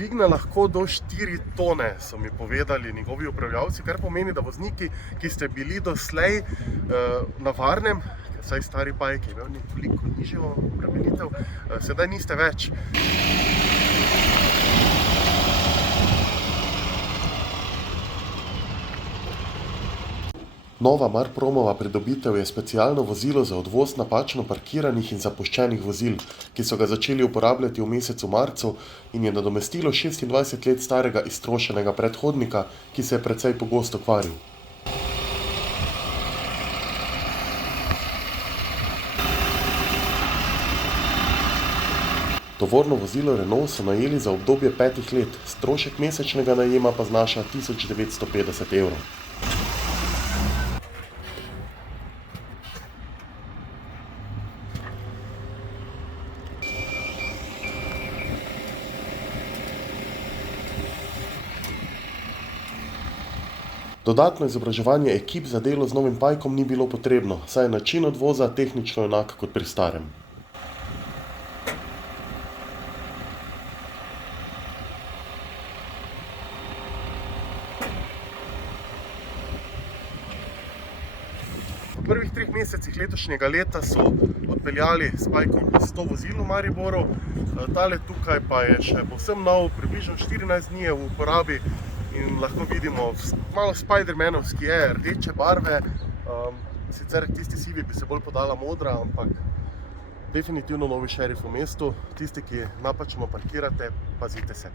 dvigne lahko do 4 tone, so mi povedali njegovi upravljavci, kar pomeni, da vozniki, ki ste bili doslej na varnem, saj stari Pajek je imel nekoliko nižjo obremenitev, sedaj niste več. Nova Marpromova pridobitev je specialno vozilo za odvoz napačno parkiranih in zapuščenih vozil, ki so ga začeli uporabljati v mesecu marcu in je nadomestilo 26 let starega iztrošenega predhodnika, ki se je precej pogosto kvaril. Tovorno vozilo Renault so najeli za obdobje 5 let, strošek mesečnega najema pa znaša 1950 evrov. Dodatno izobraževanje ekip za delo z novim Pajkom ni bilo potrebno, saj je način odvoza tehnično enak kot pri starem. V prvih 3 mesecih letošnjega leta so odpeljali s Pajkom 100 vozil v Mariboru, tale tukaj pa je še povsem nov, približno 14 dni je v uporabi in lahko vidimo, malo Spidermanovski je, rdeče barve, sicer tisti sivi bi se bolj podala modra, ampak definitivno novi šerif v mestu, tisti, ki napačno parkirate, pazite se.